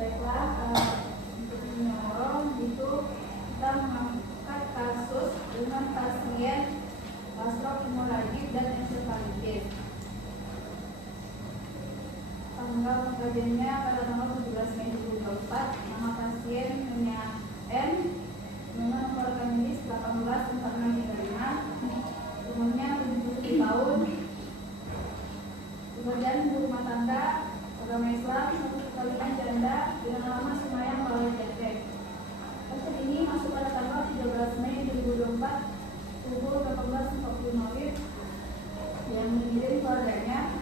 Baiklah, untuk menyolong itu kita mengangkat kasus dengan pasien stroke hemoragik dan ensefalitis. Tanggal pengkajiannya pada tanggal 17 Mei 2024. Nama pasien Nyonya N, nomor rekening medis 184635, umurnya 77 tahun, pekerjaan ibu rumah tangga, agama Islam, satu perkawinan janda dengan nama Sumayang Balai Jepek. Pasien ini masuk pada tanggal 13 Mei 2024 pukul 18.40 yang mengirim keluarganya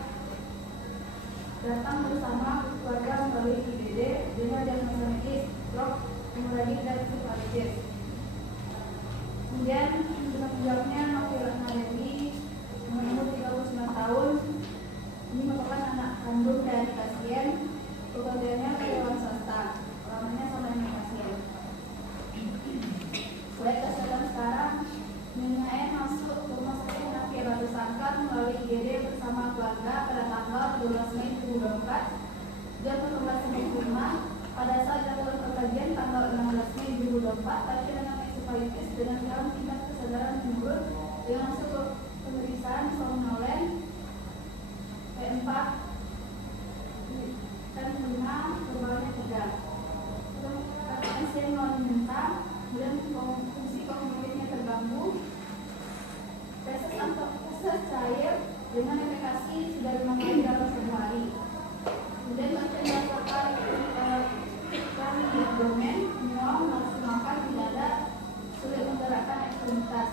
datang bersama keluarga melalui IGD dengan diagnosa medis stroke hemoragik dan ensefalitis. Kemudian penanggung jawabnya Novira Nadewi, umur 39 tahun. Ini merupakan anak kandung dari pasien. Pekerjaannya karyawan swasta. Alamatnya sama dengan pasien. Baik, kesehatan sekarang, Nyonya N masuk ke rumah sakit Nafi Batu Sangkar melalui IGD bersama keluarga pada tanggal 12 Mei 2024 jam 14.05. Pada saat dilakukan pengkajian tanggal 16 Mei 2024, pasien dengan ensefalitis dengan dalam tingkat kesadaran menurun dengan masuk ke pemeriksaan somnolen P4 dan 5 verbalnya 3. Pasien minta kemudian fungsi kognitifnya terganggu, feses atau feses cair dengan efekasi sudah 5 kali dalam 1 hari. Kemudian pasien merasakan di abdomen, mual, nafsu makan, tidak ada, sulit menggerakkan ekstremitas.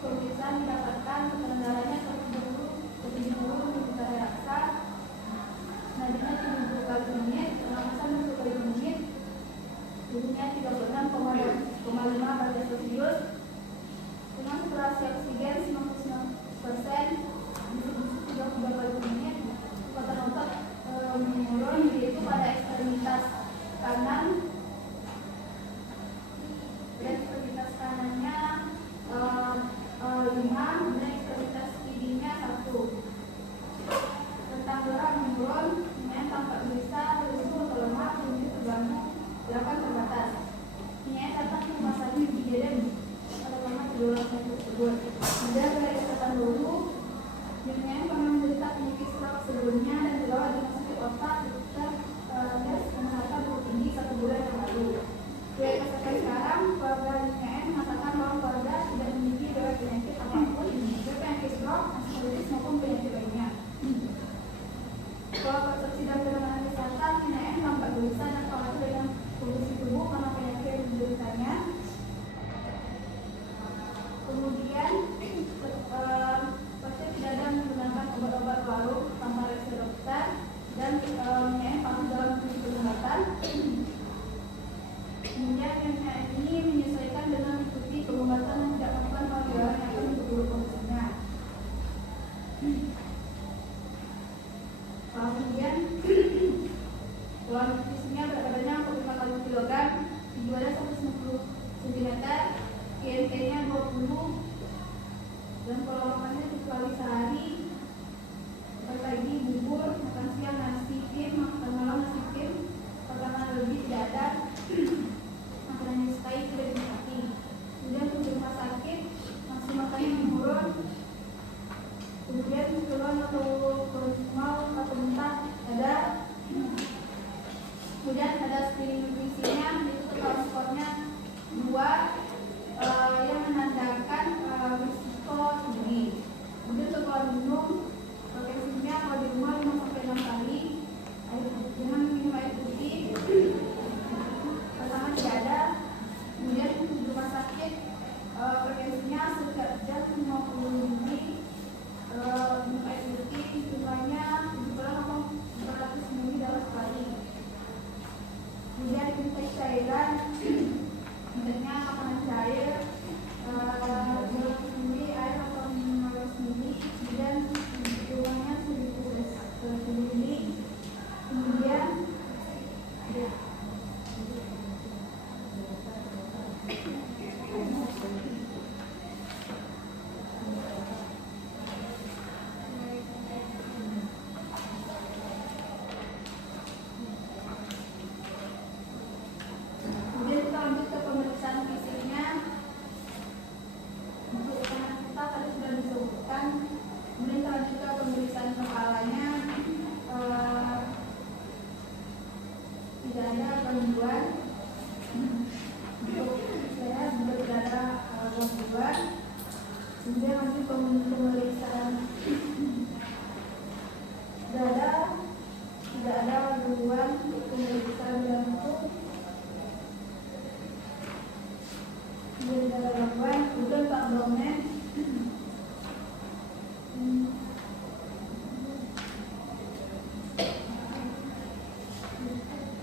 Pemeriksaan didapatkan pengendaranya ketinggi dulu dibuka raksa, nadinya 70 kali per menit, pernapasan 20 kali per menit, suhunya 36,5 derajat Celcius, dengan saturasi oksigen 99%, distribusi 32 kali per menit, kekuatan otot menurun, yaitu pada ekstremitas kanan, dan ekstremitas kanannya 5, dan ekstremitas kirinya 1. Tentang gerak menurun, dengan tampak bisa, lesu atau lemah, tubuh terganggu, gerakan terbatas. Ini datang ke rumah sakit IGD pada tanggal 12 Mei tersebut. Kemudian dari kesehatan dulu, Nyonya pernah menderita penyakit stroke sebelumnya dan dirawat di rumah sakit otak dokter kesehatan tinggi 1 bulan yang lalu. Dari kesehatan sekarang, keluarga Nyonya mengatakan bahwa keluarga tidak memiliki riwayat penyakit apapun, baik penyakit stroke, ensefalitis maupun penyakit lainnya. Kalau persepsi dan penanganan kesehatan, Nyonya tampak gelisah dan khawatir dengan kondisi tubuh karena penyakit yang dideritanya. Kemudian pasien tidak ada menggunakan obat-obat baru tanpa resep dokter dan Nyonya patuh dalam pengobatan. Kemudian Nyonya ini menyesuaikan dengan mengikuti pengobatan yang tidak melakukan pengobatan yang akan untuk dulu kondisinya. Kemudian uang nutrisinya berat badannya 45 kg, tinggi badan 190 cm, IMT-nya 20, dan pola makannya 7 kali sehari. Makan pagi bubur, makan siang nasi tim, makan malam nasi tim, makanan lebih tidak ada, makanan yang disukai tidak dinikmati. Kemudian di rumah sakit masih makannya menurun, kemudian keluhan atau mau atau muntah ada. Kemudian ada screening nutrisinya, itu total skornya 2, yang menandakan risiko tinggi. Kemudian untuk pola minum, potensinya kalau di rumah 5-6 kali, dengan minum air putih, pertama tidak ada. Kemudian di rumah sakit, frekuensinya setiap jam 50 ml, minum air putih, jumlahnya 700 ml dalam sekali. Kemudian intake cairan, intinya makanan cair, 200 ml air atau 500 ml, kemudian jumlahnya 1000 ml. Kemudian tidak ada gangguan untuk sehat, tidak ada gangguan. Kemudian nanti pemeriksaan dada, tidak ada gangguan untuk pemeriksaan jantung, tidak ada gangguan. Kemudian untuk abdomen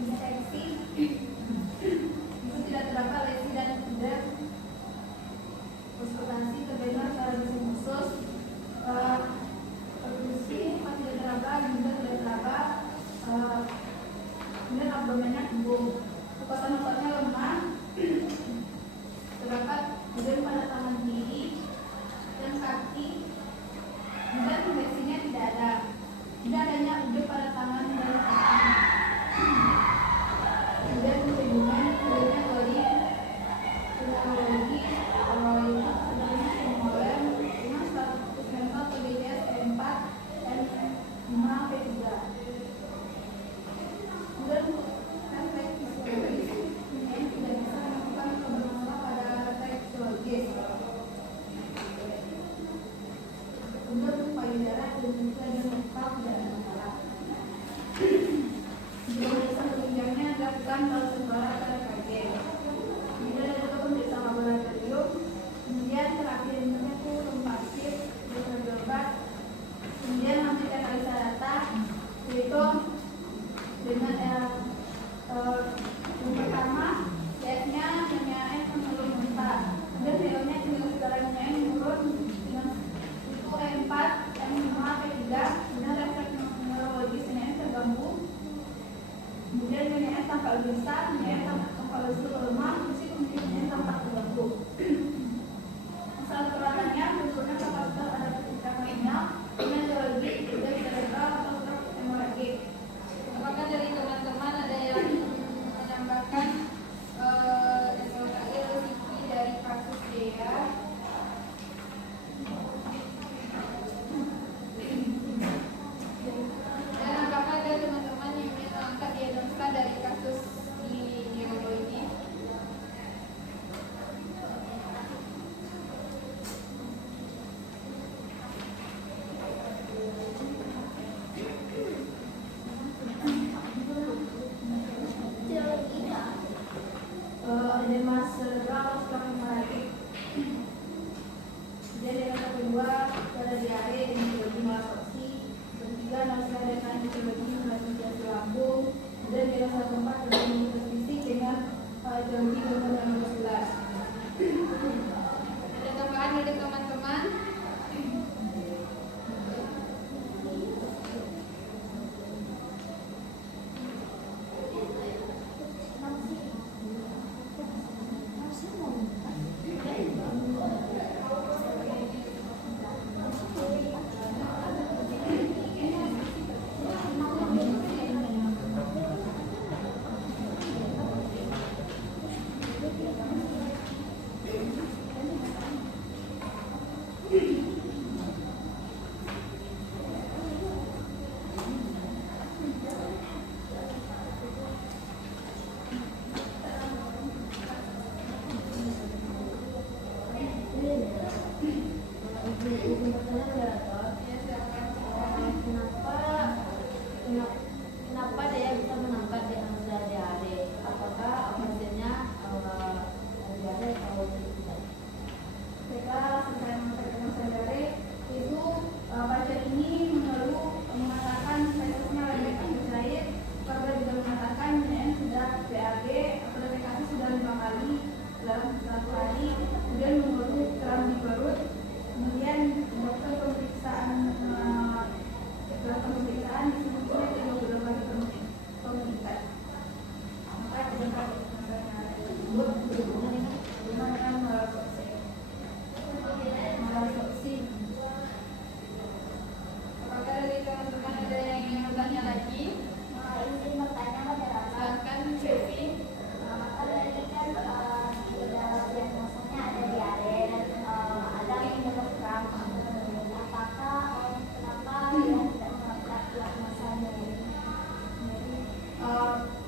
infeksi, itu tidak terdapat lesi dan tidak konsultasi terdengar secara khusus. Perkusi masih tidak terdapat, juga tidak terdapat. Kemudian abdomennya kembung, kekuatan ototnya lemah terdapat. Kemudian pada tangan kiri dan kaki, kemudian infeksinya tidak ada. Tidak adanya udeh pada tangan dan kaki. Kemudian hubungan kulitnya gori, pulmonologi, oroidi, sebenarnya pulmoner, dengan status mental PBCS E4 dan 5 P3. Kemudian efek fisiologis, ini tidak bisa melakukan bermasalah pada efek fisiologis. Kemudian payudara Indonesia dan lokal tidak ada masalah. Pemeriksaan penunjangnya dilakukan kalau sementara pada kaget. Kemudian ada juga pemeriksaan laboratorium. Kemudian terakhir itu pasif, obat. Kemudian nanti analisa data, yaitu dengan yang pertama lihatnya minyak menurun muntah. Kemudian realnya tinggal segala minyak menurun dengan itu E4, M5, P3. Kemudian refleks neurologis minyak terganggu. Kemudian minyak tampak besar, minyak tampak lemah, musik minyak tampak terganggu. Masalah keratannya bentuknya kapasitas ada ketika dengan neurologis sudah cerebral atau hemoragik. Apakah dari teman-teman ada yang menambahkan resiko dari kasus Dea? Dan apakah ada teman-teman yang ingin mengangkat diagnosa dari kasus di Neuro ini? Edema cerebral setelah hemoragik. Jadi yang kedua pada diare dan hidrologi malabsorpsi. Ketiga nausea dengan hidrologi malabsorpsi lambung. Dan yang keempat hidrologi fisik dengan hidrologi gangguan dalam muskular. Ada tambahan dari teman-teman?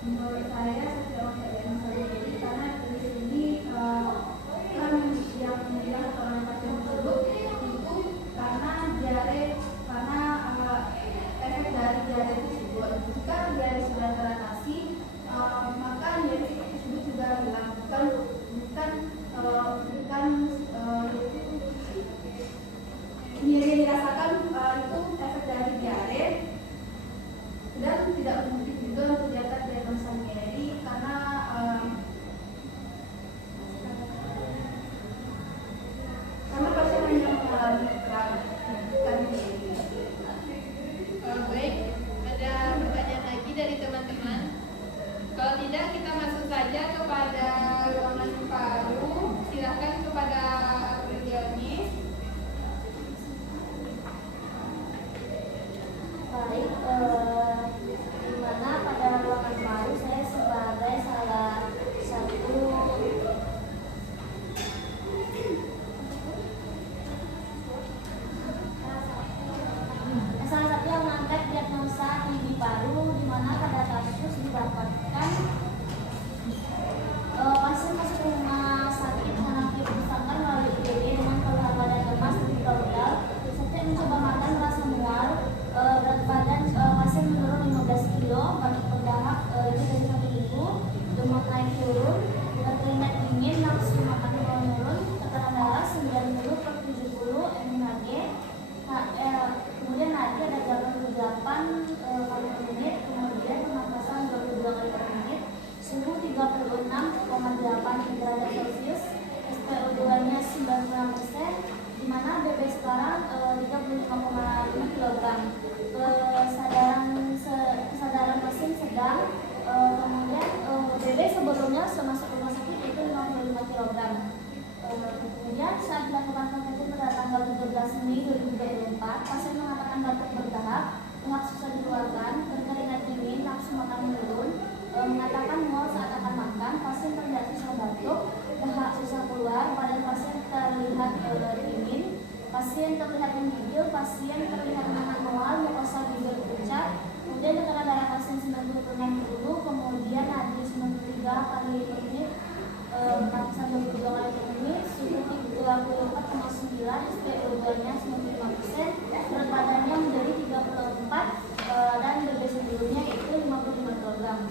Menurut saya tidak pakai diagnosa diare karena di sini kan yang bilang orang pasien tersebut itu karena diare karena efek dari diare tersebut. Jika diare sudah teratasi, maka diare tersebut sudah hilang. Bukan nyeri yang dirasakan itu efek dari diare, dan tidak mungkin juga untuk diangkat diagnosa nyeri karena pasien hanya mengalami kram, bukan nyeri. Baik, ada pertanyaan lagi dari teman-teman? Kalau tidak, kita masuk saja kepada ruangan paru. Silakan kepada Apriliani. Baik, di mana pada ruangan paru saya sebagai salah satu yang mengangkat diagnosa TB paru, di mana pada kasus didapatkan pasien masuk ke rumah sakit karena disebabkan melalui IGD dengan keluhan badan lemas dan gatal. Setiap mencoba makan merasa mual, berat badan pasien menurun 15 kg, batuk berdahak itu dari 1 minggu, demam naik turun, keringat dingin, nafsu makan menurun, tekanan darah 90/70, MHG, kemudian nadi ada 88 kali per menit, kemudian pernapasan 22 kali per menit, suhu 36,8 derajat Celcius, SpO2-nya 96%, di mana BB sekarang 35,5 kg. Kesadaran pasien sedang, kemudian BB sebelumnya masuk rumah sakit itu 55 kg. Kemudian saat dilakukan konsultasi pada tanggal 17 Mei 2024, pasien mengatakan batuk berdahak, mual susah dikeluarkan, berkeringat dingin, nafsu makan menurun, mengatakan mual saat akan makan, pasien terlihat susah batuk, dahak susah keluar, badan pasien terlihat dingin, pasien terlihat menggigil, pasien terlihat menahan mual, mukosa bibir pucat, kemudian tekanan darah pasien 90/60, kemudian nadi 93 kali per menit, pernapasan 22 kali per menit, suhu 34,9, SpO2-nya 95%, berat badannya menjadi 34, dan BB sebelumnya itu 55 kg.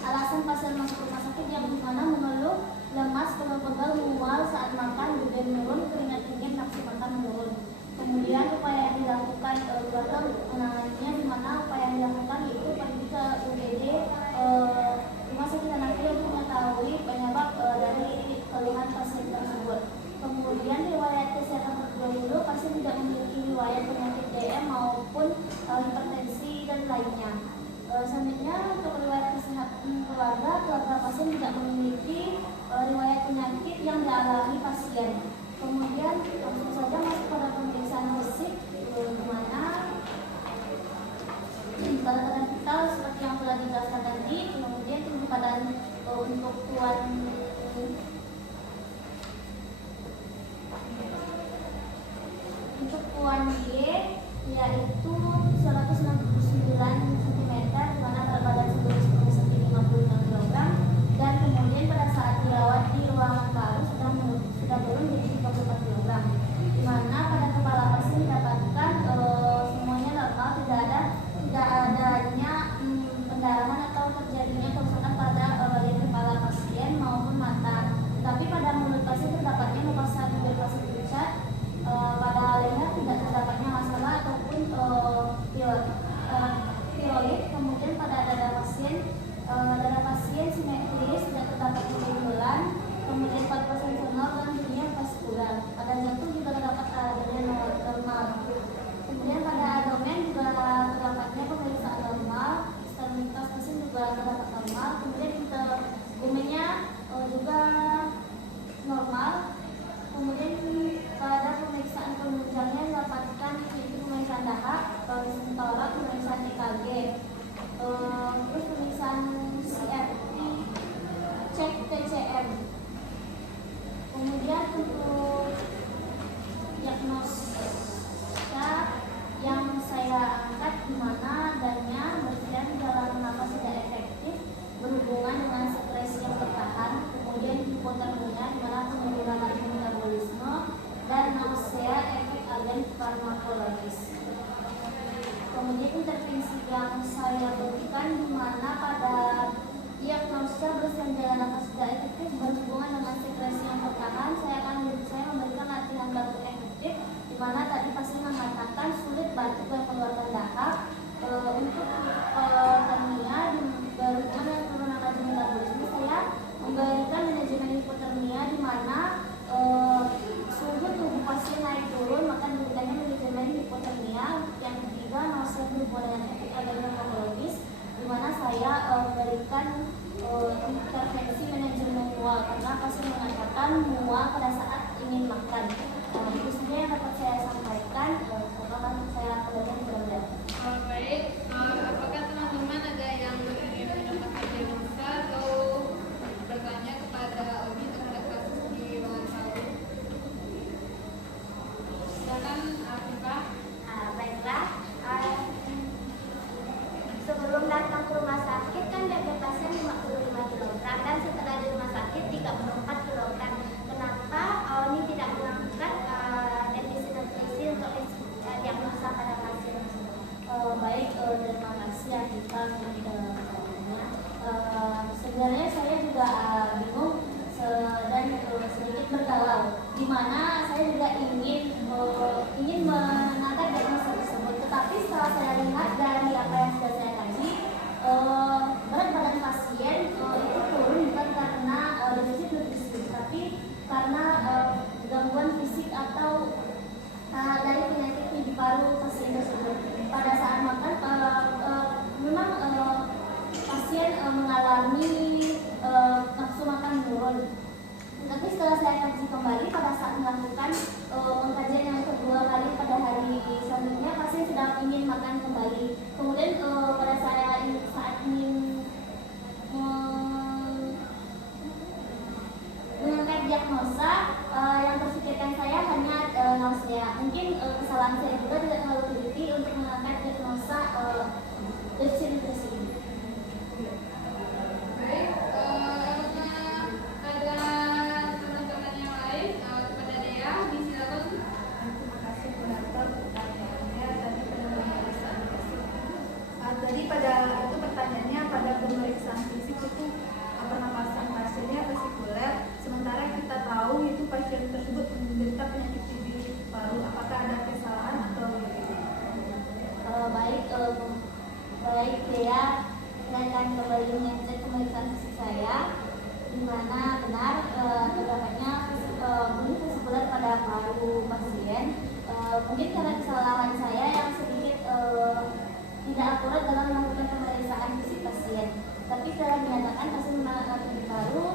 Alasan pasien masuk rumah sakit yang dimana mengeluh lemas, pegal-pegal, mual saat makan, BB menurun, keringat dingin, nafsu makan menurun. Kemudian upaya yang dilakukan keluarga menanganinya, di mana upaya yang dilakukan itu pergi ke UGD rumah sakit anak untuk mengetahui penyebab dari keluhan pasien tersebut. Kemudian riwayat kesehatan terdahulu, pasien tidak memiliki riwayat penyakit DM maupun hipertensi dan lainnya. Selanjutnya untuk riwayat kesehatan keluarga pasien tidak memiliki riwayat penyakit yang dialami pasien. Kemudian langsung saja masuk pada pemeriksaan fisik, di mana tanda-tanda vital seperti yang telah dijelaskan tadi. Kemudian tinggi badan untuk tuan Y yaitu 169 cm, di mana berat badan sebelum 55 kg, dan kemudian pada saat dirawat di ruangan paru sudah turun menjadi 34 kg, di mana pada kepala pasien didapatkan semuanya normal, tidak adanya pendarahan atau terjadinya kerusakan pada bagian kepala pasien maupun mata. memberikan intervensi manajemen mual karena pasien mengatakan mual pada saat ingin makan. Itu saja yang dapat saya sampaikan. Sekarang saya kembali ke Anda. Baik, apakah teman-teman ada yang ingin menyampaikan diagnosa atau bertanya kepada Obi terhadap kasus di ruangan paru? Silakan, Afifah. Baiklah, sebelum datang ke rumah sakit kan beban pasien 55 kg dan setelah di rumah sakit 34 kg. Kenapa ini tidak melakukan defisit nutrisi untuk diagnosa pada pasien tersebut? Baik, terima kasih Afifah untuk pertanyaannya. Sebenarnya saya juga bingung dan sedikit bergalau, di mana saya juga ingin menangkap diagnosa tersebut. Tetapi setelah saya lihat dari apa yang sudah saya kaji, berat badan pasien itu turun bukan karena defisit nutrisi, tapi karena gangguan fisik atau dari penyakit di paru pasien tersebut. Pada saat makan, memang pasien mengalami nafsu makan menurun. Tapi setelah saya kaji kembali pada saat melakukan pengkajian yang kedua kali pada hari selanjutnya, pasien sedang ingin makan kembali. Kemudian pada saat ingin mengangkat diagnosa, yang terpikirkan saya hanya nausea. Mungkin kesalahan saya juga tidak terlalu teliti untuk mengangkat diagnosa defisit nutrisi ini. Baik, ada teman-teman yang lain kepada Dea, disilakan. Terima kasih Bu Harto pertanyaannya tadi pada pemeriksaan fisik. Tadi pada itu pertanyaannya pada pemeriksaan fisik itu pernapasan pasiennya vesikuler, sementara kita tahu itu pasien tersebut menderita penyakit TB paru. Apakah ada kesalahan atau Baik Dea, saya akan kembali mengecek pemeriksaan fisik saya, di mana benar terdapatnya bunyi vesikuler pada paru pasien. Mungkin karena kesalahan saya yang sedikit tidak akurat dalam melakukan pemeriksaan fisik pasien. Tapi setelah dinyatakan pasien mengalami TB paru,